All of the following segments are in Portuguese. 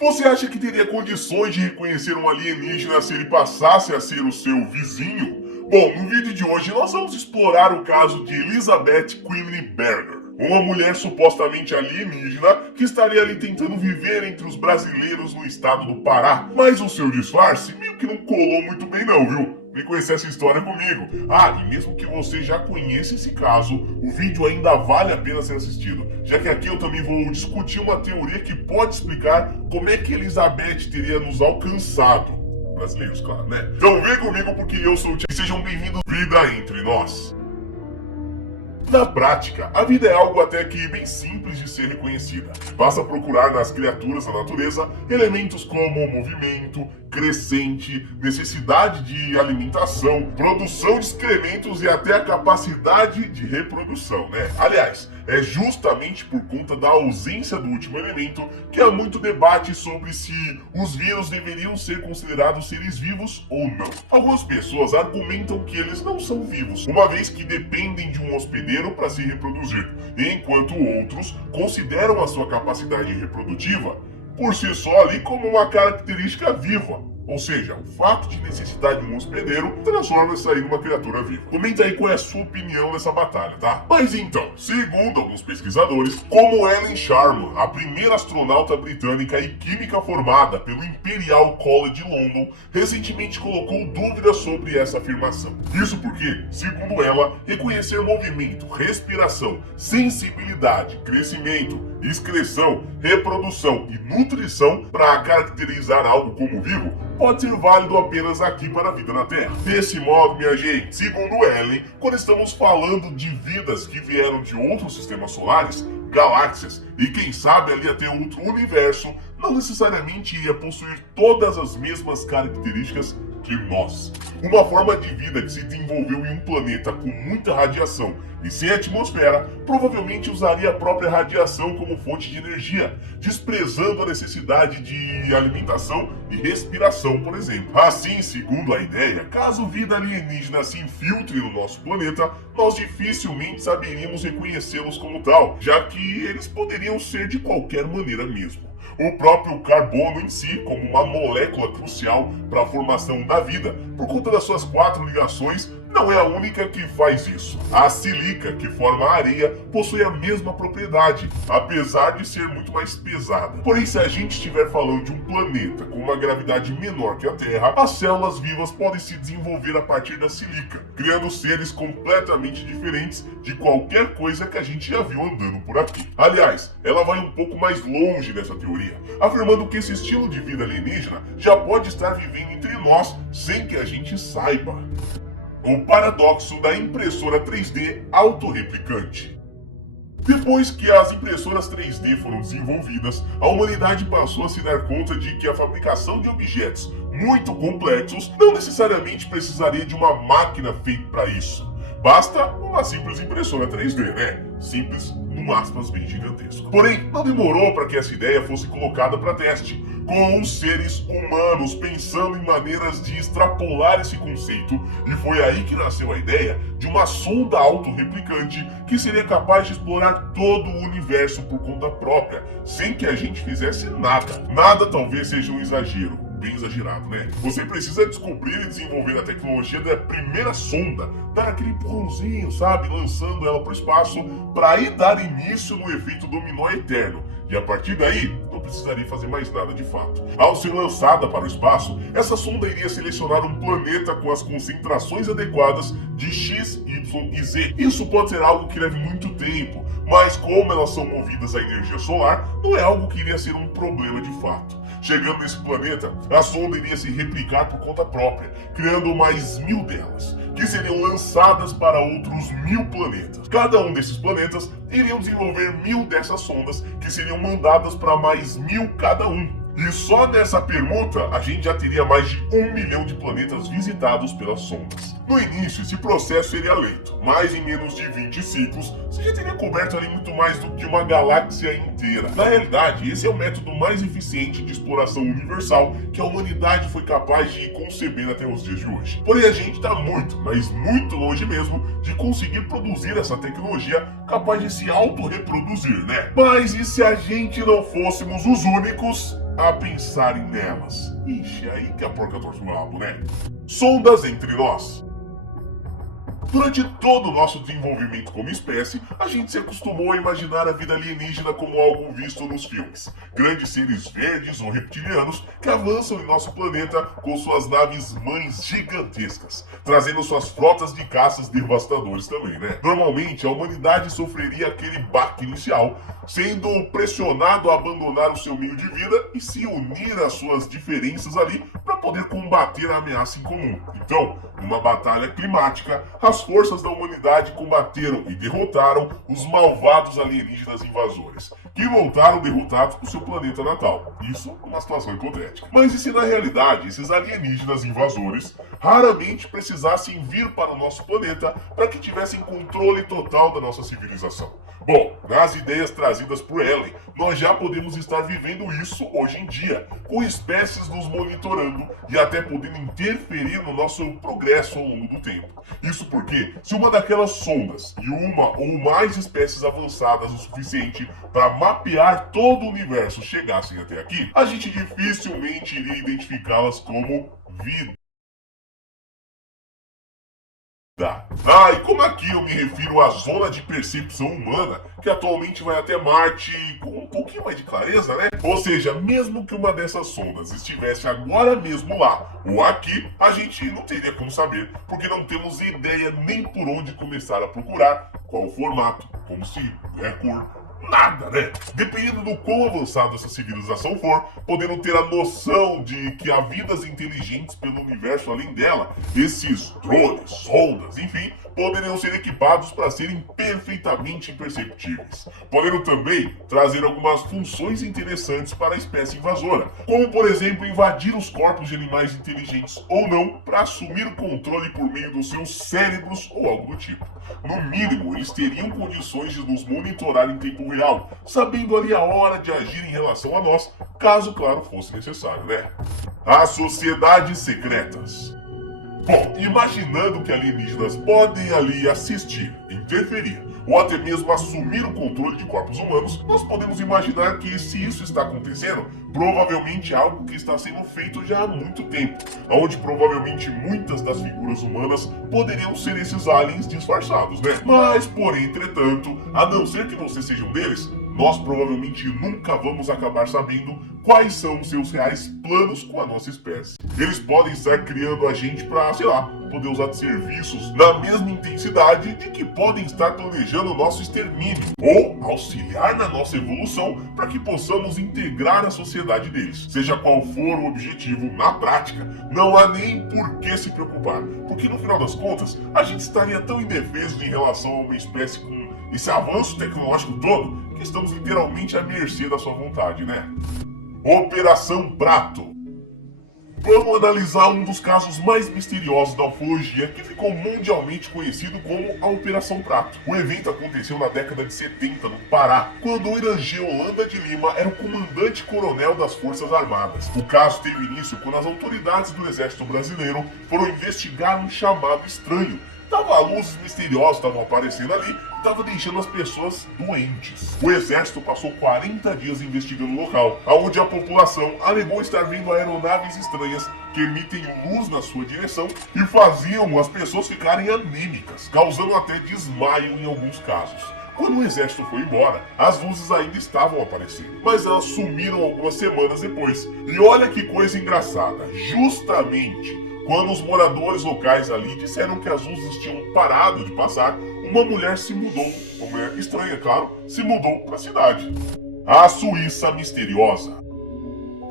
Você acha que teria condições de reconhecer um alienígena se ele passasse a ser o seu vizinho? Bom, no vídeo de hoje nós vamos explorar o caso de Elizabeth Quimby Berger, uma mulher supostamente alienígena que estaria ali tentando viver entre os brasileiros no estado do Pará. Mas o seu disfarce meio que não colou muito bem não, viu? Vem conhecer essa história comigo. Ah, e mesmo que você já conheça esse caso, o vídeo ainda vale a pena ser assistido, já que aqui eu também vou discutir uma teoria que pode explicar como é que Elizabeth teria nos alcançado. Brasileiros, claro, né? Então vem comigo porque eu sou o Thiago e sejam bem-vindos à Vida Entre Nós. Na prática, a vida é algo até que bem simples de ser reconhecida. Basta procurar nas criaturas da natureza elementos como movimento, crescente, necessidade de alimentação, produção de excrementos e até a capacidade de reprodução, né? Aliás, é justamente por conta da ausência do último elemento que há muito debate sobre se os vírus deveriam ser considerados seres vivos ou não. Algumas pessoas argumentam que eles não são vivos, uma vez que dependem de um hospedeiro para se reproduzir, enquanto outros consideram a sua capacidade reprodutiva por si só ali como uma característica viva. Ou seja, o fato de necessitar de um hospedeiro transforma isso aí numa criatura viva. Comenta aí qual é a sua opinião nessa batalha, tá? Mas então, segundo alguns pesquisadores, como Ellen Sharman, a primeira astronauta britânica e química formada pelo Imperial College London, recentemente colocou dúvidas sobre essa afirmação. Isso porque, segundo ela, reconhecer movimento, respiração, sensibilidade, crescimento, excreção, reprodução e nutrição para caracterizar algo como vivo pode ser válido apenas aqui para a vida na Terra. Desse modo, minha gente, segundo Ellen, quando estamos falando de vidas que vieram de outros sistemas solares, galáxias e quem sabe ali até outro universo, não necessariamente ia possuir todas as mesmas características que nós. Uma forma de vida que se desenvolveu em um planeta com muita radiação e sem atmosfera, provavelmente usaria a própria radiação como fonte de energia, desprezando a necessidade de alimentação e respiração, por exemplo. Assim, segundo a ideia, caso vida alienígena se infiltre no nosso planeta, nós dificilmente saberíamos reconhecê-los como tal, já que eles poderiam ser de qualquer maneira mesmo. O próprio carbono em si, como uma molécula crucial para a formação da vida, por conta das suas 4 ligações, não é a única que faz isso. A sílica, que forma a areia, possui a mesma propriedade, apesar de ser muito mais pesada. Porém, se a gente estiver falando de um planeta com uma gravidade menor que a Terra, as células vivas podem se desenvolver a partir da sílica, criando seres completamente diferentes de qualquer coisa que a gente já viu andando por aqui. Aliás, ela vai um pouco mais longe nessa teoria, afirmando que esse estilo de vida alienígena já pode estar vivendo entre nós sem que a gente saiba. O paradoxo da impressora 3D autorreplicante. Depois que as impressoras 3D foram desenvolvidas, a humanidade passou a se dar conta de que a fabricação de objetos muito complexos não necessariamente precisaria de uma máquina feita para isso. Basta uma simples impressora 3D, né? Simples, num aspas bem gigantesco. Porém, não demorou para que essa ideia fosse colocada para teste, com os seres humanos pensando em maneiras de extrapolar esse conceito, e foi aí que nasceu a ideia de uma sonda autorreplicante que seria capaz de explorar todo o universo por conta própria, sem que a gente fizesse nada. Nada talvez seja um exagero. Bem exagerado, né? Você precisa descobrir e desenvolver a tecnologia da primeira sonda, dar aquele empurrãozinho, sabe? Lançando ela para o espaço, para aí dar início no efeito dominó eterno. E a partir daí, não precisaria fazer mais nada de fato. Ao ser lançada para o espaço, essa sonda iria selecionar um planeta com as concentrações adequadas de X, Y e Z. Isso pode ser algo que leve muito tempo, mas como elas são movidas à energia solar, não é algo que iria ser um problema de fato. Chegando nesse planeta, a sonda iria se replicar por conta própria, criando mais 1000 delas, que seriam lançadas para outros 1000 planetas. Cada um desses planetas iriam desenvolver 1000 dessas sondas, que seriam mandadas para mais 1000 cada um. E só nessa permuta, a gente já teria mais de 1 milhão de planetas visitados pelas sondas. No início, esse processo seria lento, mas em menos de 20 ciclos, você já teria coberto ali muito mais do que uma galáxia inteira. Na realidade, esse é o método mais eficiente de exploração universal que a humanidade foi capaz de conceber até os dias de hoje. Porém, a gente está muito, mas muito longe mesmo de conseguir produzir essa tecnologia capaz de se autorreproduzir, né? Mas e se a gente não fôssemos os únicos a pensarem nelas. Ixi, aí que a porca torce o rabo, né? Sondas entre nós. Durante todo o nosso desenvolvimento como espécie, a gente se acostumou a imaginar a vida alienígena como algo visto nos filmes. Grandes seres verdes ou reptilianos que avançam em nosso planeta com suas naves mães gigantescas, trazendo suas frotas de caças devastadores também, né? Normalmente, a humanidade sofreria aquele baque inicial, sendo pressionado a abandonar o seu meio de vida e se unir às suas diferenças ali para poder combater a ameaça em comum. Então, numa batalha climática, as forças da humanidade combateram e derrotaram os malvados alienígenas invasores, que voltaram derrotados para o seu planeta natal. Isso numa situação hipotética. Mas e se na realidade esses alienígenas invasores raramente precisassem vir para o nosso planeta para que tivessem controle total da nossa civilização? Bom, nas ideias trazidas por Ellen, nós já podemos estar vivendo isso hoje em dia, com espécies nos monitorando e até podendo interferir no nosso progresso ao longo do tempo. Isso porque, se uma daquelas sondas e uma ou mais espécies avançadas o suficiente para mapear todo o universo chegassem até aqui, a gente dificilmente iria identificá-las como vida. Ah, e como aqui eu me refiro à zona de percepção humana, que atualmente vai até Marte com um pouquinho mais de clareza, né? Ou seja, mesmo que uma dessas sondas estivesse agora mesmo lá ou aqui, a gente não teria como saber, porque não temos ideia nem por onde começar a procurar, qual o formato, como se é cor. Nada, né? Dependendo do quão avançada essa civilização for, podendo ter a noção de que há vidas inteligentes pelo universo além dela, esses drones, sondas, enfim, poderiam ser equipados para serem perfeitamente imperceptíveis, podendo também trazer algumas funções interessantes para a espécie invasora, como por exemplo invadir os corpos de animais inteligentes ou não para assumir o controle por meio dos seus cérebros ou algo do tipo. No mínimo, eles teriam condições de nos monitorar em tempo real, sabendo ali a hora de agir em relação a nós, caso, claro, fosse necessário, né? As sociedades secretas. Bom, imaginando que alienígenas podem ali assistir, interferir ou até mesmo assumir o controle de corpos humanos, nós podemos imaginar que se isso está acontecendo, provavelmente é algo que está sendo feito já há muito tempo, onde provavelmente muitas das figuras humanas poderiam ser esses aliens disfarçados, né? Mas, porém, entretanto, a não ser que você seja um deles, nós provavelmente nunca vamos acabar sabendo quais são os seus reais planos com a nossa espécie. Eles podem estar criando a gente para, sei lá, poder usar de serviços na mesma intensidade de que podem estar planejando o nosso extermínio, ou auxiliar na nossa evolução para que possamos integrar a sociedade deles. Seja qual for o objetivo, na prática, não há nem por que se preocupar, porque no final das contas, a gente estaria tão indefeso em relação a uma espécie com esse avanço tecnológico todo, que estamos literalmente à mercê da sua vontade, né? Operação Prato. Vamos analisar um dos casos mais misteriosos da ufologia, que ficou mundialmente conhecido como a Operação Prato. O evento aconteceu na década de 70 no Pará, quando o Irangê Holanda de Lima era o comandante-coronel das Forças Armadas. O caso teve início quando as autoridades do Exército Brasileiro foram investigar um chamado estranho. Luzes misteriosas estavam aparecendo ali e estava deixando as pessoas doentes. O exército passou 40 dias investigando o local, onde a população alegou estar vendo aeronaves estranhas que emitem luz na sua direção e faziam as pessoas ficarem anêmicas, causando até desmaio em alguns casos. Quando o exército foi embora, as luzes ainda estavam aparecendo, mas elas sumiram algumas semanas depois. E olha que coisa engraçada, justamente quando os moradores locais ali disseram que as luzes tinham parado de passar, uma mulher se mudou, uma mulher estranha, claro, se mudou para a cidade. A Suíça Misteriosa.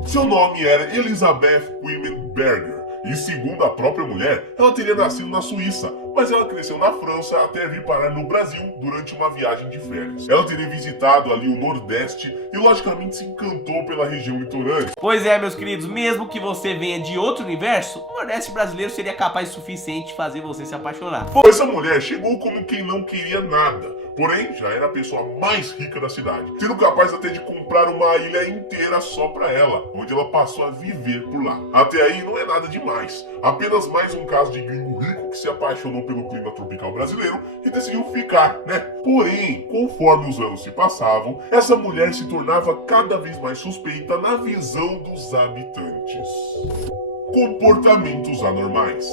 Seu nome era Elisabeth Quimmen Berger, e segundo a própria mulher, ela teria nascido na Suíça, mas ela cresceu na França até vir parar no Brasil durante uma viagem de férias. Ela teria visitado ali o Nordeste e logicamente se encantou pela região litorânea. Pois é, meus queridos, mesmo que você venha de outro universo, uma Nordeste brasileiro seria capaz o suficiente de fazer você se apaixonar. Essa mulher chegou como quem não queria nada, porém já era a pessoa mais rica da cidade, sendo capaz até de comprar uma ilha inteira só pra ela, onde ela passou a viver por lá. Até aí não é nada demais, apenas mais um caso de gringo rico que se apaixonou pelo clima tropical brasileiro e decidiu ficar, né? Porém, conforme os anos se passavam, essa mulher se tornava cada vez mais suspeita na visão dos habitantes. Comportamentos anormais.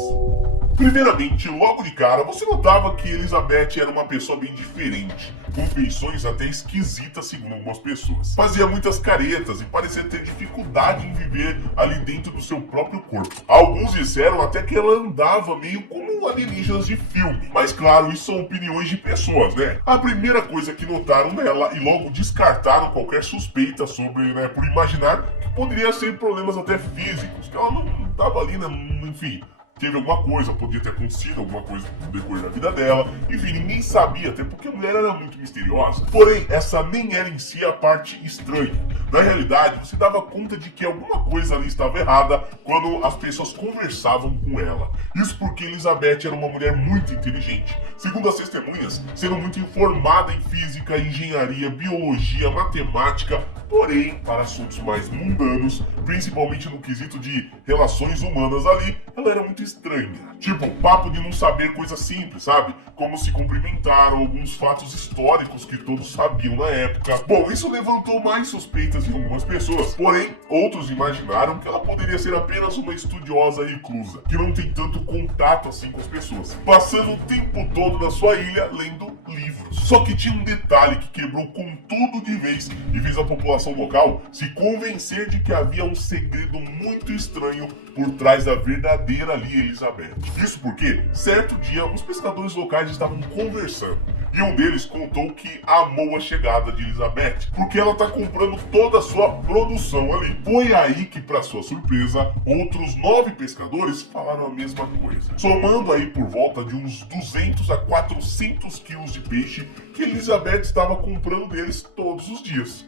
Primeiramente, logo de cara, você notava que Elizabeth era uma pessoa bem diferente, com feições até esquisitas segundo algumas pessoas. Fazia muitas caretas e parecia ter dificuldade em viver ali dentro do seu próprio corpo. Alguns disseram até que ela andava meio como alienígenas de filme. Mas claro, isso são opiniões de pessoas, né? A primeira coisa que notaram nela e logo descartaram qualquer suspeita sobre, né, por imaginar que poderia ser problemas até físicos, que ela não estava ali, né, enfim... Teve alguma coisa, podia ter acontecido alguma coisa no decorrer da vida dela. Enfim, ninguém sabia, até porque a mulher era muito misteriosa. Porém, essa nem era em si a parte estranha. Na realidade, você dava conta de que alguma coisa ali estava errada quando as pessoas conversavam com ela. Isso porque Elizabeth era uma mulher muito inteligente. Segundo as testemunhas, sendo muito informada em física, engenharia, biologia, matemática, porém, para assuntos mais mundanos, principalmente no quesito de relações humanas ali, ela era muito estranha. Tipo, papo de não saber coisas simples, sabe? Como se cumprimentar ou alguns fatos históricos que todos sabiam na época. Bom, isso levantou mais suspeitas em algumas pessoas, porém, outros imaginaram que ela poderia ser apenas uma estudiosa reclusa, que não tem tanto contato assim com as pessoas, passando o tempo todo na sua ilha lendo livros. Só que tinha um detalhe que quebrou com tudo de vez e fez a população local se convencer de que havia um segredo muito estranho por trás da verdadeira ali Elizabeth. Isso porque, certo dia, os pescadores locais estavam conversando e um deles contou que amou a chegada de Elizabeth porque ela tá comprando toda a sua produção ali. Foi aí que, para sua surpresa, outros 9 pescadores falaram a mesma coisa, somando aí por volta de uns 200 a 400 quilos de peixe que Elizabeth estava comprando deles todos os dias.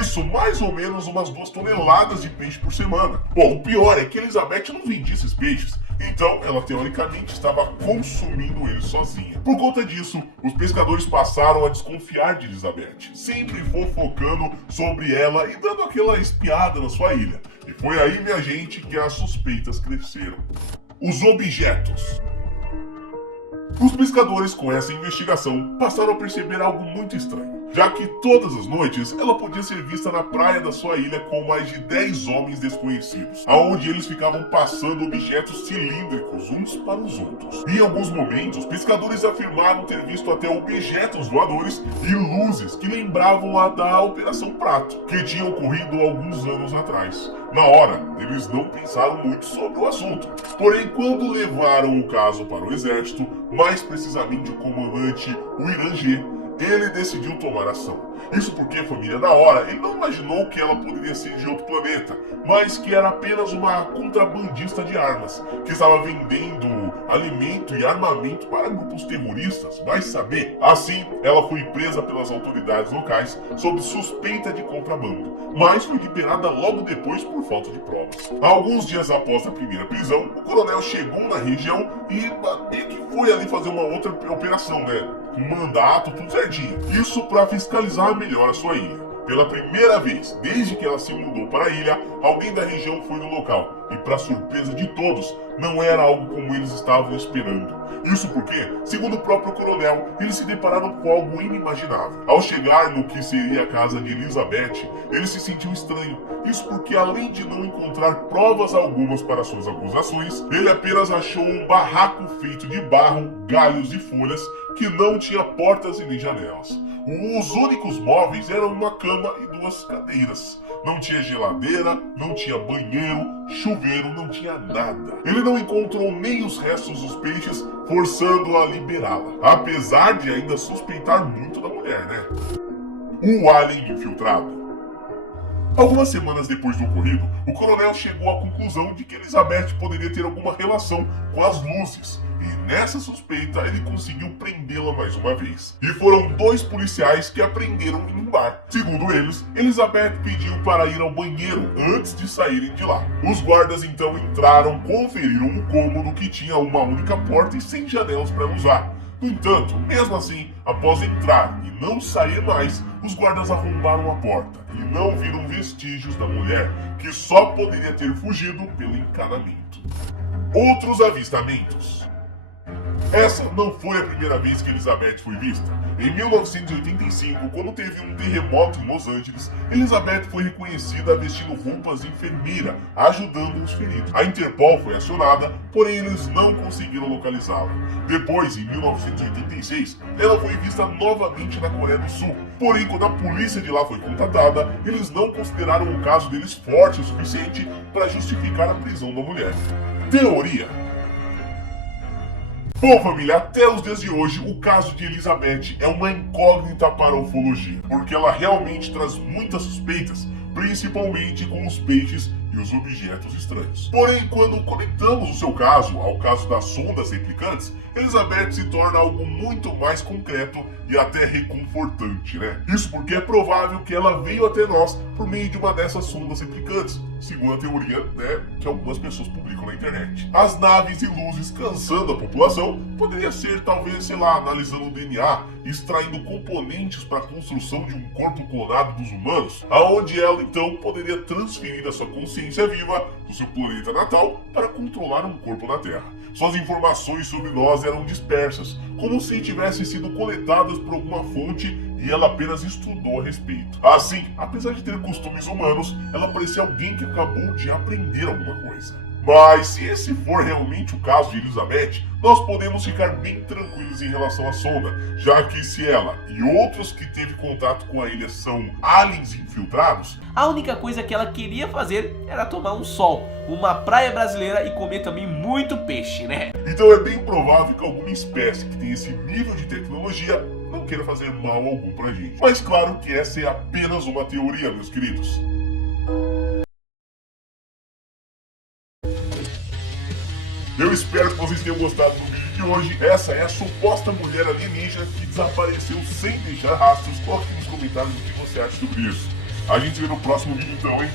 Isso, mais ou menos umas 2 toneladas de peixe por semana. Bom, o pior é que Elizabeth não vendia esses peixes, então ela teoricamente estava consumindo eles sozinha. Por conta disso, os pescadores passaram a desconfiar de Elizabeth, sempre fofocando sobre ela e dando aquela espiada na sua ilha. E foi aí, minha gente, que as suspeitas cresceram. Os objetos. Os pescadores, com essa investigação, passaram a perceber algo muito estranho, já que todas as noites ela podia ser vista na praia da sua ilha com mais de 10 homens desconhecidos, aonde eles ficavam passando objetos cilíndricos uns para os outros. Em alguns momentos, pescadores afirmaram ter visto até objetos voadores e luzes que lembravam a da Operação Prato, que tinha ocorrido alguns anos atrás. Na hora, eles não pensaram muito sobre o assunto, porém quando levaram o caso para o exército, mais precisamente o comandante Uirangê, ele decidiu tomar ação. Isso porque, família, na hora, ele não imaginou que ela poderia ser de outro planeta, mas que era apenas uma contrabandista de armas, que estava vendendo alimento e armamento para grupos terroristas, vai saber. Assim, ela foi presa pelas autoridades locais sob suspeita de contrabando, mas foi liberada logo depois por falta de provas. Alguns dias após a primeira prisão, o coronel chegou na região e meio que foi ali fazer uma outra operação, né? Um mandato, tudo certinho. Isso para fiscalizar melhor a sua ilha. Pela primeira vez, desde que ela se mudou para a ilha, alguém da região foi no local. E para surpresa de todos, não era algo como eles estavam esperando. Isso porque, segundo o próprio coronel, eles se depararam com algo inimaginável. Ao chegar no que seria a casa de Elizabeth, ele se sentiu estranho. Isso porque, além de não encontrar provas algumas para suas acusações, ele apenas achou um barraco feito de barro, galhos e folhas que não tinha portas e nem janelas. Os únicos móveis eram uma cama e 2 cadeiras. Não tinha geladeira, não tinha banheiro, chuveiro, não tinha nada. Ele não encontrou nem os restos dos peixes, forçando-a a liberá-la, apesar de ainda suspeitar muito da mulher, né? O alien infiltrado. Algumas semanas depois do ocorrido, o coronel chegou à conclusão de que Elizabeth poderia ter alguma relação com as luzes. E nessa suspeita, ele conseguiu prendê-la mais uma vez. E foram 2 policiais que a prenderam em um bar. Segundo eles, Elizabeth pediu para ir ao banheiro antes de saírem de lá. Os guardas então entraram, conferiram o cômodo que tinha uma única porta e sem janelas para usar. No entanto, mesmo assim, após entrar e não sair mais, os guardas arrombaram a porta e não viram vestígios da mulher, que só poderia ter fugido pelo encanamento. Outros avistamentos. Essa não foi a primeira vez que Elizabeth foi vista. Em 1985, quando teve um terremoto em Los Angeles, Elizabeth foi reconhecida vestindo roupas de enfermeira, ajudando os feridos. A Interpol foi acionada, porém eles não conseguiram localizá-la. Depois, em 1986, ela foi vista novamente na Coreia do Sul. Porém, quando a polícia de lá foi contatada, eles não consideraram o caso deles forte o suficiente para justificar a prisão da mulher. Teoria. Bom, família, até os dias de hoje, o caso de Elizabeth é uma incógnita para a ufologia, porque ela realmente traz muitas suspeitas, principalmente com os peixes e os objetos estranhos. Porém, quando conectamos o seu caso ao caso das sondas replicantes, Elizabeth se torna algo muito mais concreto e até reconfortante, né? Isso porque é provável que ela veio até nós por meio de uma dessas sondas replicantes, segundo a teoria, né, que algumas pessoas publicam na internet. As naves e luzes cansando a população poderia ser, talvez, sei lá, analisando o DNA, extraindo componentes para a construção de um corpo clonado dos humanos, aonde ela então poderia transferir a sua consciência viva do seu planeta natal para controlar um corpo na Terra. Suas informações sobre nós eram dispersas, como se tivessem sido coletadas por alguma fonte e ela apenas estudou a respeito. Assim, apesar de ter costumes humanos, ela parecia alguém que acabou de aprender alguma coisa. Mas se esse for realmente o caso de Elizabeth, nós podemos ficar bem tranquilos em relação à sonda, já que se ela e outros que teve contato com a ilha são aliens infiltrados, A única coisa que ela queria fazer era tomar um sol, uma praia brasileira e comer também muito peixe, né? então é bem provável que alguma espécie que tenha esse nível de tecnologia não queira fazer mal algum pra gente. Mas claro que essa é apenas uma teoria, meus queridos. Eu espero que vocês tenham gostado do vídeo de hoje. Essa é a suposta mulher alienígena que desapareceu sem deixar rastros. Coloque nos comentários o que você acha sobre isso. A gente se vê no próximo vídeo então, hein?